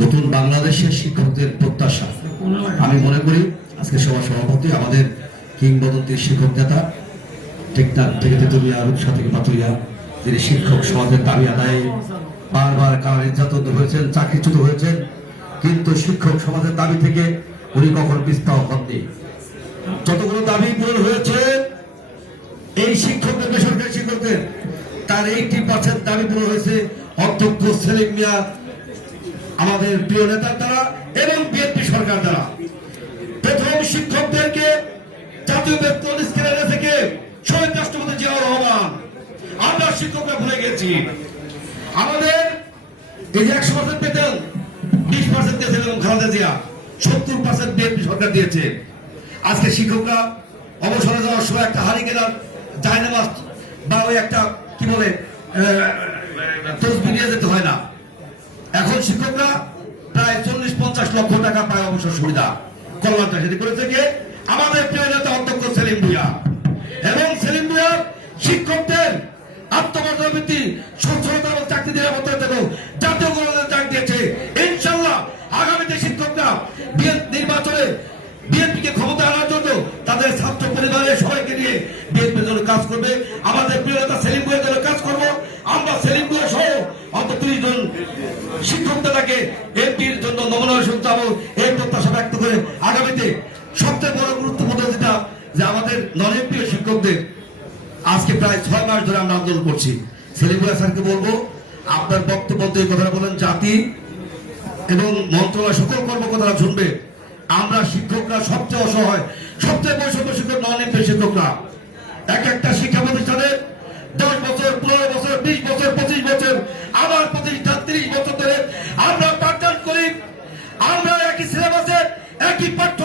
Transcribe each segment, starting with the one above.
নতুন বাংলাদেশের শিক্ষকদের প্রত্যাশা। আমি মনে করি আজকে সভা সভাপতি আমাদের কিংবদন্তির শিক্ষক নেতা টেকনাফ থেকে তেতুলিয়া রূপসা থেকে পাতুলিয়া তিনি শিক্ষক সমাজের দাবি আদায়ে বারবার কারণ নির্যাতন হয়েছেন, চাকরিচ্যুত হয়েছেন, কিন্তু শিক্ষক সমাজের দাবি থেকে উনি কখন বিস্তার হননি। যতগুলো দাবি পূরণ হয়েছে, এই শিক্ষকদের, বেসরকারি শিক্ষকদের, তার এইটি পার্সেন্ট দাবি পূরণ হয়েছে অধ্যক্ষ সেলিম মিয়া আমাদের প্রিয় নেতার দ্বারা এবং বিএনপি সরকার দ্বারা। প্রথম শিক্ষকদেরকে জাতীয় বেতন স্কেলে থেকে শহীদ রাষ্ট্রপতি জিয়াউর রহমান। আমরা শিক্ষকরা ভুলে গেছি। আমাদের এই যে একশো পার্সেন্ট পেতেন বিশ পার্সেন্ট দিয়েছিলেন খালেদা জিয়া, সত্তর পার্সেন্ট বিএনপি সরকার দিয়েছে। আজকে শিক্ষকরা অবসরে যাওয়ার সময় একটা হারি কেনার জায়নামাজ বা ওই একটা, কি বলে তসবি নিয়ে যেতে হয়। শিক্ষকরা প্রায় চল্লিশ, পঞ্চাশ লক্ষ টাকা পায় অবসর সুবিধা। কল্যাণটা সেটি করেছে কে? আমাদের প্রিয় নেতা অধ্যক্ষ সেলিম ভুইয়া। এবং সেলিম ভুইয়া শিক্ষকদের আত্মমর্যাদা বৃদ্ধি সচ্ছলতা এবং চাকরি নিরাপত্তা জাতীয় গণতান্ত্রিক ডাক দিয়েছে। ইনশাল্লাহ আগামীতে শিক্ষকরা নির্বাচনে ক্ষমতা আনার জন্য তাদের ছাত্র পরিবারের সবাইকে নিয়ে বিএনপির জন্য কাজ করবে। আমাদের প্রিয় নেতা সেলিম ভুইয়ার জন্য কাজ করব। আমরা সেলিম এমপির জন্য নমনাবেশন চাবো এই প্রত্যাশা ব্যক্ত করে আগামীতে সবচেয়ে বড় গুরুত্বপূর্ণ যেটা, যে আমাদের নন এমপি শিক্ষকদের আজকে প্রায় ছয় মাস ধরে আমরা আন্দোলন করছি। সেলিমুল্লাহ স্যারকে বলব, আপনার বক্তব্য এই কথাটা বলেন, জাতি এবং মন্ত্রণালয় সকল কর্মকর্তারা শুনবে। আমরা শিক্ষকরা সবচেয়ে অসহায়, সবচেয়ে বৈষম্য শিক্ষক নন এমপি শিক্ষকরা। এক একটা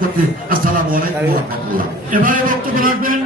করছি আসসালামু আলাইকুম। রহমতুল্লাহ এবারে বক্তব্য রাখবেন